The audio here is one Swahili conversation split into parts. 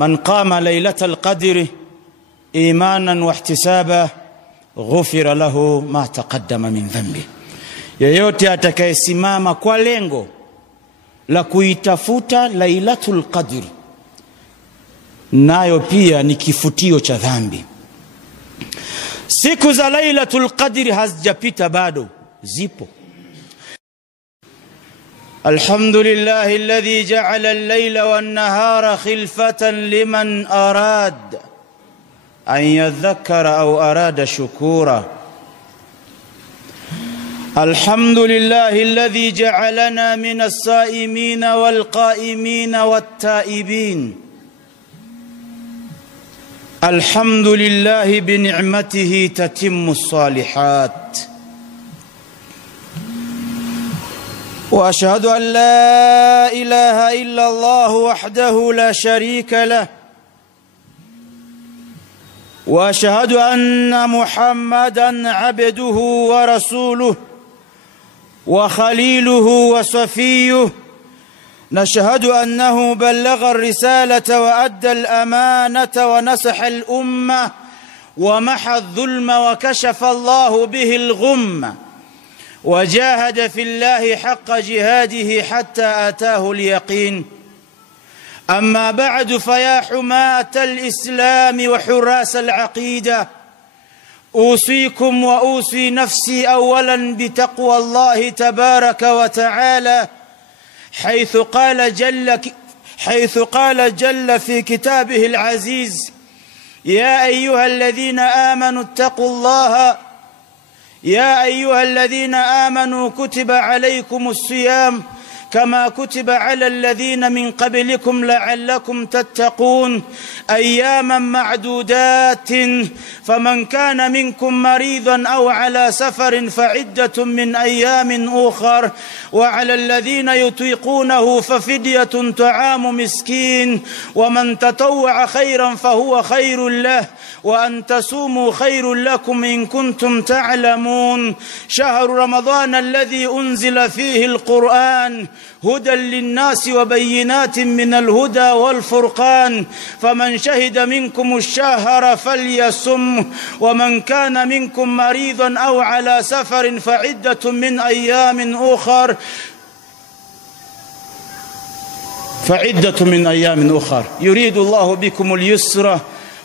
man qama laylatal qadri imanan wa ihtisaba ghufira lahu ma taqaddama min dhanbi. Yeyote atakayesimama kwa lengo la kuitafuta lailatul qadr, nayo pia ni kifutio cha dhambi. Siku za lailatul qadr hazijapita bado, zipo. Alhamdulillahi alladhi ja'ala al-layla wan-nahara khilfatan liman arad an yadhakkara aw arada shukura. Alhamdulillahi alladhi ja'alana min as-sa'imin wal-qa'imin wat-ta'ibin. Alhamdulillahi bi ni'matihi tatimmu as-salihat. وأشهد أن لا إله إلا الله وحده لا شريك له وأشهد أن محمدًا عبده ورسوله وخليله وصفيه. نشهد أنه بلغ الرسالة وأدى الأمانة ونصح الأمة ومحى الظلم وكشف الله به الغمة وجاهد في الله حق جهاده حتى آتاه اليقين. أما بعد، فيا حماة الإسلام وحراس العقيدة، أوصيكم وأوصي نفسي أولا بتقوى الله تبارك وتعالى، حيث قال جل في كتابه العزيز: يا أيها الذين آمنوا اتقوا الله يا أيها الذين آمنوا كتب عليكم الصيام كما كتب على الذين من قبلكم لعلكم تتقون أياما معدودات فمن كان منكم مريضا أو على سفر فعدة من أيام أخر وعلى الذين يطيقونه ففدية طعام مسكين ومن تطوع خيرا فهو خير له وأن تصوموا خير لكم إن كنتم تعلمون. شهر رمضان الذي أنزل فيه القرآن هدى للناس وبينات من الهدى والفرقان، فمن شهد منكم الشهر فليصم ومن كان منكم مريضا أو على سفر فعدة من أيام أخر يريد الله بكم اليسر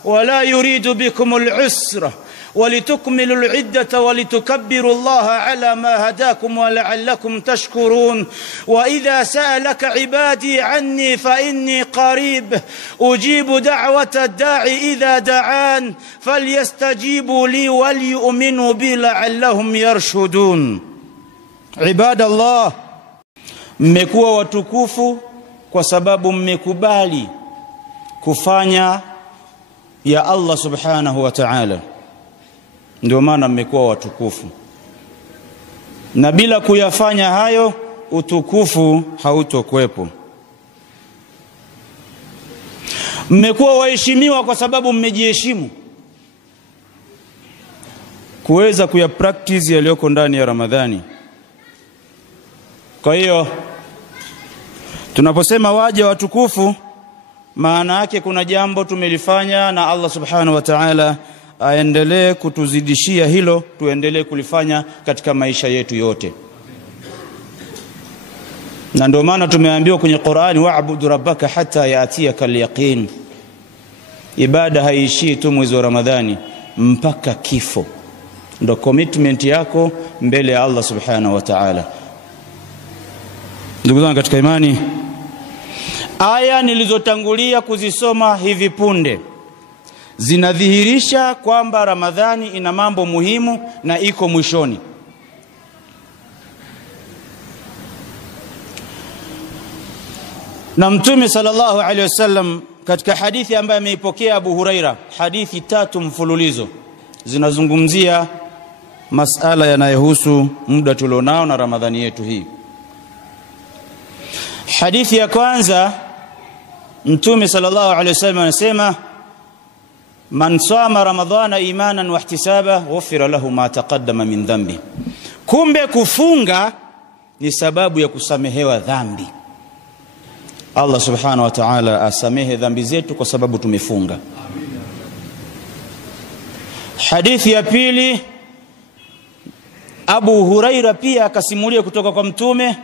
ولا يريد بكم العسر ولتكملوا العدة ولتكبروا الله على ما هداكم ولعلكم تشكرون. وإذا سألك عبادي عني فإني قريب أجيب دعوة الداعي إذا دعان فليستجيبوا لي وليؤمنوا بي لعلهم يرشدون. عباد الله، mmekuwa watukufu kwa sababu mmekubali kufanya ya Allah subhanahu wa ta'ala, ndio maana mmekuwa watukufu, na bila kuyafanya hayo utukufu hautokuwepo. Mmekuwa waheshimiwa kwa sababu mmejiheshimu kuweza kuyapractice yaliyoko ndani ya Ramadhani. Kwa hiyo tunaposema waja watukufu, maana yake kuna jambo tumelifanya na Allah subhanahu wa ta'ala aendelee kutuzidishia hilo, tuendelee kulifanya katika maisha yetu yote. Na ndio maana tumeambiwa kwenye Qur'ani, wa'budu rabbaka hatta ya'tiyaka al-yaqin. Ibada haishii tu mwezi wa Ramadhani, mpaka kifo. Ndio commitment yako mbele ya Allah subhanahu wa ta'ala. Ndugu zangu katika imani, aya nilizotangulia kuzisoma hivi punde zinadhihirisha kwamba Ramadhani ina mambo muhimu na iko mwishoni. Na Mtume sallallahu alaihi wasallam katika hadithi ambayo ameipokea Abu Huraira, hadithi 3 mfululizo zinazungumzia masala yanayohusu muda tulionao na Ramadhani yetu hii. Hadithi ya kwanza, Mtume sallallahu alaihi wasallam anasema: man sama ramadhana imanan wa ihtisaba ghufira lahu ma taqaddama min dhanbi. Kumbe kufunga ni sababu ya kusamehewa dhambi. Allah subhanahu wa ta'ala asamehe dhambi zetu kwa sababu tumefunga. Hadithi ya pili, Abu Huraira pia akasimulia kutoka kwa Mtume,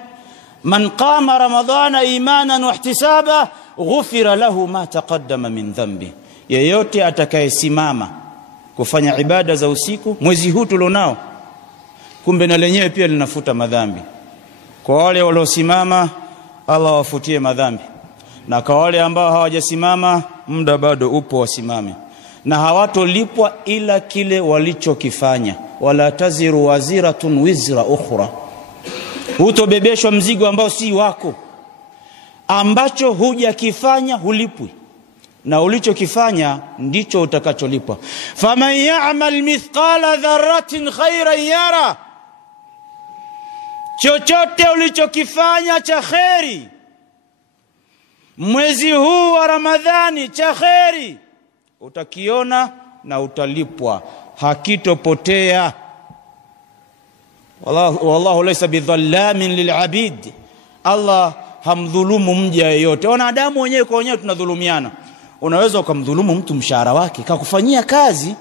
man qama ramadhana imanan wa ihtisaba ghufira lahu ma taqaddama min dhanbi. Yeyote atakayesimama kufanya ibada za usiku mwezi huu tulionao, kumbe na lenyewe pia linafuta madhambi. Kwa wale waliosimama, Allah wafutie madhambi, na kwa wale ambao hawajasimama, muda bado upo wasimame, na hawatolipwa ila kile walichokifanya. Wala taziru waziratun wizra ukhra. Hutobebeshwa mzigo ambao si wako, ambacho hujakifanya hulipwi, na ulichokifanya ndicho utakacholipwa. Faman ya'mal mithqala dharratin khairan yara. Chochote ulichokifanya cha kheri mwezi huu wa Ramadhani, cha kheri, utakiona na utalipwa, hakitopotea. Wallahu laysa bidhallamin lil'abid. Allah hamdhulumu mja yeyote. Wanadamu wenyewe kwa wenyewe tunadhulumiana. Unaweza ukamdhulumu mtu mshahara wake, kakufanyia kazi,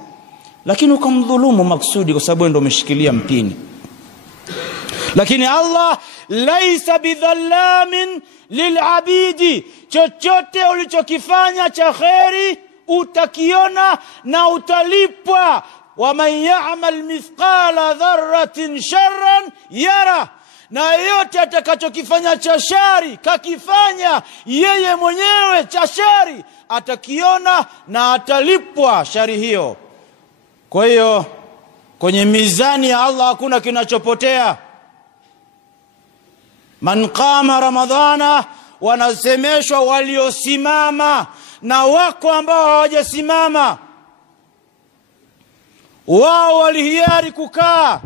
lakini ukamdhulumu maksudi kwa sababu ndio umeshikilia mpini. Lakini Allah laysa bidhallamin lil'abidi. Chochote ulichokifanya cha kheri utakiona na utalipwa. Waman ya'mal mithqala dharratin sharran yara. Na yote atakachokifanya cha shari, kakifanya yeye mwenyewe cha shari, atakiona na atalipwa shari hiyo. Kwa hiyo kwenye mizani ya Allah hakuna kinachopotea. Man qama ramadhana, wanasemeshwa waliosimama, na wako ambao hawajasimama. Wao walihiari kukaa,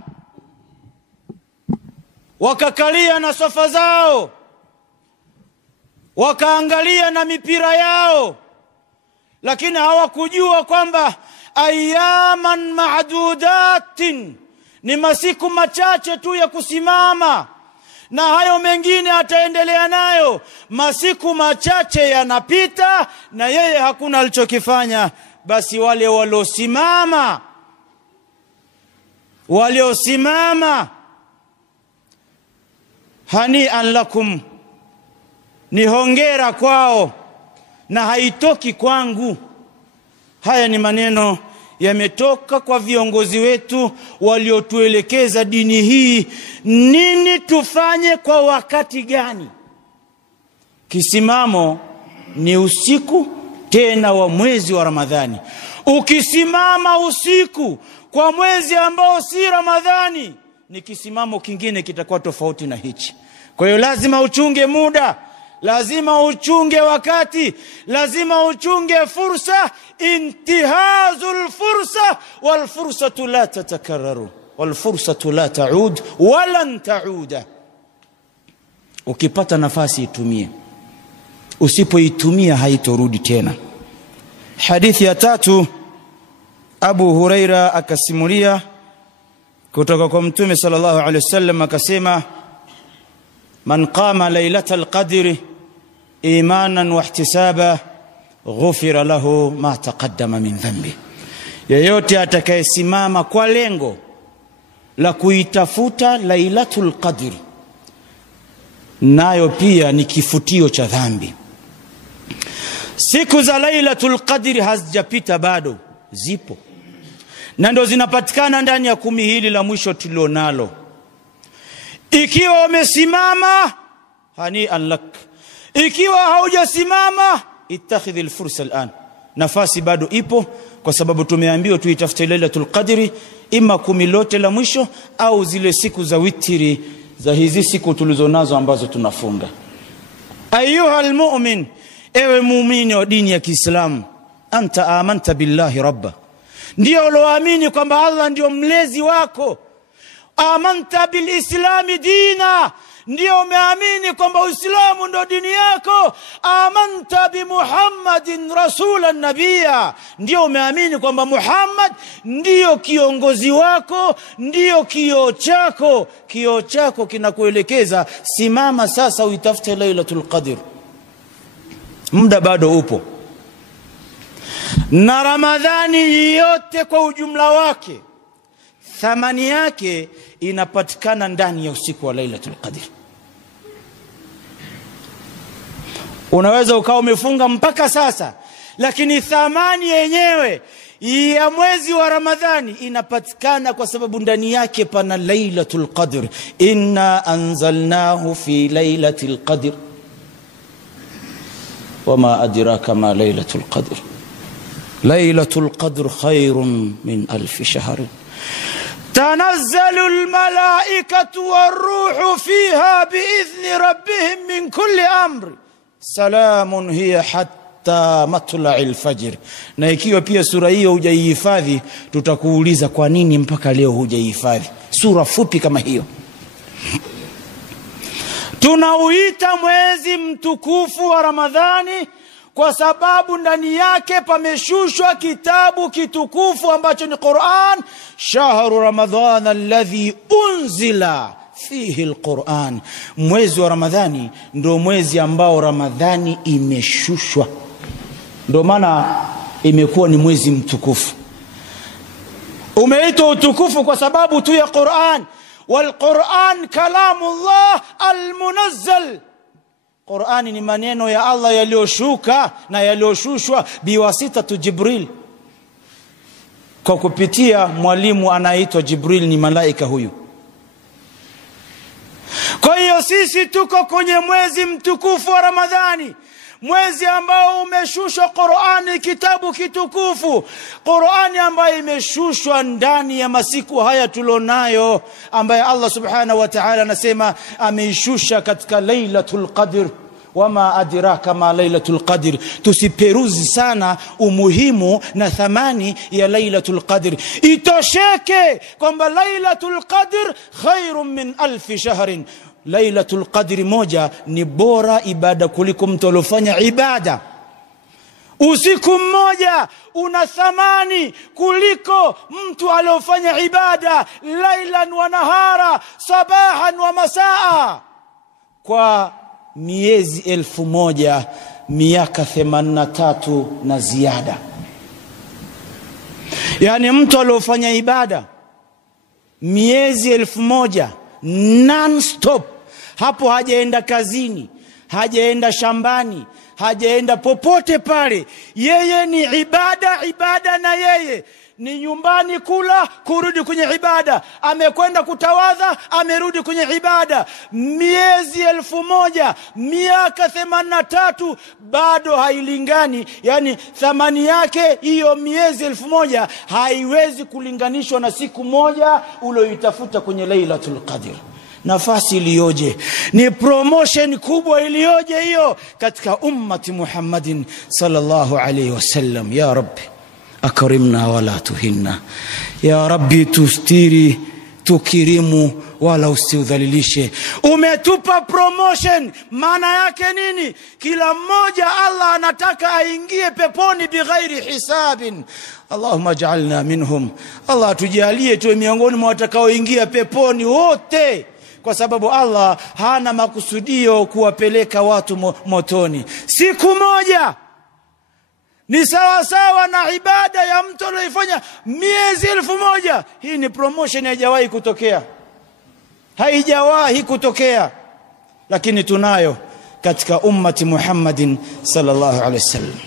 wakakalia na sofa zao, wakaangalia na mipira yao, lakini hawakujua kwamba ayaman ma'dudatin, ni masiku machache tu ya kusimama, na hayo mengine ataendelea nayo. Masiku machache yanapita na yeye hakuna alichokifanya. Basi wale waliosimama, hani'an lakum, ni hongera kwao na haitoki kwangu. Haya ni maneno yametoka kwa viongozi wetu waliotuelekeza dini hii, nini tufanye kwa wakati gani. Kisimamo ni usiku, tena wa mwezi wa Ramadhani. Ukisimama usiku kwa mwezi ambao si Ramadhani, ni kisimamo kingine kitakuwa tofauti na hichi. Kwa hiyo lazima uchunge muda, lazima uchunge wakati, lazima uchunge fursa. Intihazul fursa, wal fursatu la tatakarraru, wal fursatu la taud walan tauda. Ukipata nafasi itumie, usipoitumia haitorudi tena. Hadithi ya tatu, Abu Huraira akasimulia kutoka kwa Mtume sallallahu alaihi wasallam akasema, man qama lailatal qadri imanan wa ihtisaba ghufira lahu ma taqaddama min dhanbi. Yeyote atakayesimama kwa lengo la kuitafuta lailatul qadri, nayo pia ni kifutio cha dhambi. Siku za lailatul qadri hazijapita bado, zipo, na ndo zinapatikana ndani ya 10 hili la mwisho tulionalo. Ikiwa umesimama, hani'an lak. Ikiwa haujasimama, ittakhidhil fursa al'an. Nafasi bado ipo, kwa sababu tumeambiwa tuitafute lailatul qadri ima 10 lote la mwisho au zile siku za witri za hizi siku tulizonazo ambazo tunafunga. Ayuha almu'min, ewe muumini wa dini ya Kiislamu, anta amanta billahi rabba, ndio uloamini kwamba Allah ndio mlezi wako. Amanta bil islami dina, ndio umeamini kwamba Uislamu ndio dini yako. Amanta bi Muhammadin rasulan nabiyya, ndio umeamini kwamba Muhammad ndio kiongozi wako, ndio kioo chako. Kioo chako kinakuelekeza, simama sasa uitafute lailatul qadr. muda bado upo. Na Ramadhani yote kwa ujumla wake thamani yake inapatikana ndani ya usiku wa Lailatul Qadr. Unaweza ukawa umefunga mpaka sasa, lakini thamani yenyewe ya mwezi wa Ramadhani inapatikana kwa sababu ndani yake pana Lailatul Qadr. Inna anzalnahu fi Lailatul Qadr wama adraka ma Lailatul Qadr. Lailatul Qadr khairun min alf shahr. Tanazzalu almalaikatu waruhu fiha biizni rabbihim min kulli amr. Salamun hiya hatta matla'il fajr. Na ikiwa pia sura hiyo hujaihifadhi, tutakuuliza kwa nini mpaka leo hujaihifadhi sura fupi kama hiyo. Tunauita mwezi mtukufu wa Ramadhani kwa sababu ndani yake pameshushwa kitabu kitukufu ambacho ni Qur'an. Shahru Ramadhana alladhi unzila fihi alquran. Mwezi wa Ramadhani ndio mwezi ambao Ramadhani imeshushwa, ndio maana imekuwa ni mwezi mtukufu. Umeitwa utukufu kwa sababu tu ya Qur'an. Wal Qur'an kalamullah almunazzal. Qur'ani ni maneno ya Allah yaliyoshuka na yaliyoshushwa biwasitatu Jibril, kwa kupitia mwalimu anaitwa Jibril, ni malaika huyu. Kwa hiyo sisi tuko kwenye mwezi mtukufu wa Ramadhani, mwezi ambao umeshushwa Qur'ani, kitabu kitukufu. Qur'ani ambayo imeshushwa ndani ya masiku haya tulonayo, ambaye Allah subhanahu wa ta'ala anasema ameishusha katika Lailatul Qadr. Wama adraka ma Lailatul Qadr. Tusiperuzi sana umuhimu na thamani ya Lailatul Qadr. Itosheke kwamba Lailatul Qadr khairun min alf shahrin. Lailatul Qadr moja ni bora ibada kuliko mtu aliyofanya ibada. Usiku mmoja una thamani kuliko mtu aliyofanya ibada lailan wa nahara, sabahan wa masaa, kwa miezi 1000, miaka 83 na ziada. Yani mtu aliyofanya ibada miezi 1000 non-stop, hapo hajaenda kazini, hajaenda shambani, hajaenda popote pale, yeye ni ibada na yeye ni nyumbani kula, kurudi kwenye ibada, amekwenda kutawadha, amerudi kwenye ibada. Miezi 1000, miaka 83, bado hailingani. Yani thamani yake hiyo miezi 1000 haiwezi kulinganishwa na siku moja ulioitafuta kwenye Lailatul Qadr. Nafasi iliyoje, ni promotion kubwa iliyoje hiyo katika ummati Muhammadin sallallahu alayhi wasallam. Ya Rabbi akrimna wala tuhinna, ya Rabbi tustiri, tukirimu wala usiudhalilishe. Umetupa promotion, maana yake nini? Kila mmoja Allah anataka aingie peponi bighairi hisabin. Allahumma ij'alna minhum. Allah tujalie tuwe miongoni mwa watakaoingia peponi wote, kwa sababu Allah hana makusudio kuwapeleka watu motoni. Siku moja ni sawa sawa na ibada ya mtu aliyefanya miezi 1000. Hii ni promotion, haijawahi kutokea, haijawahi kutokea, lakini tunayo katika ummati Muhammadin sallallahu alaihi wasallam.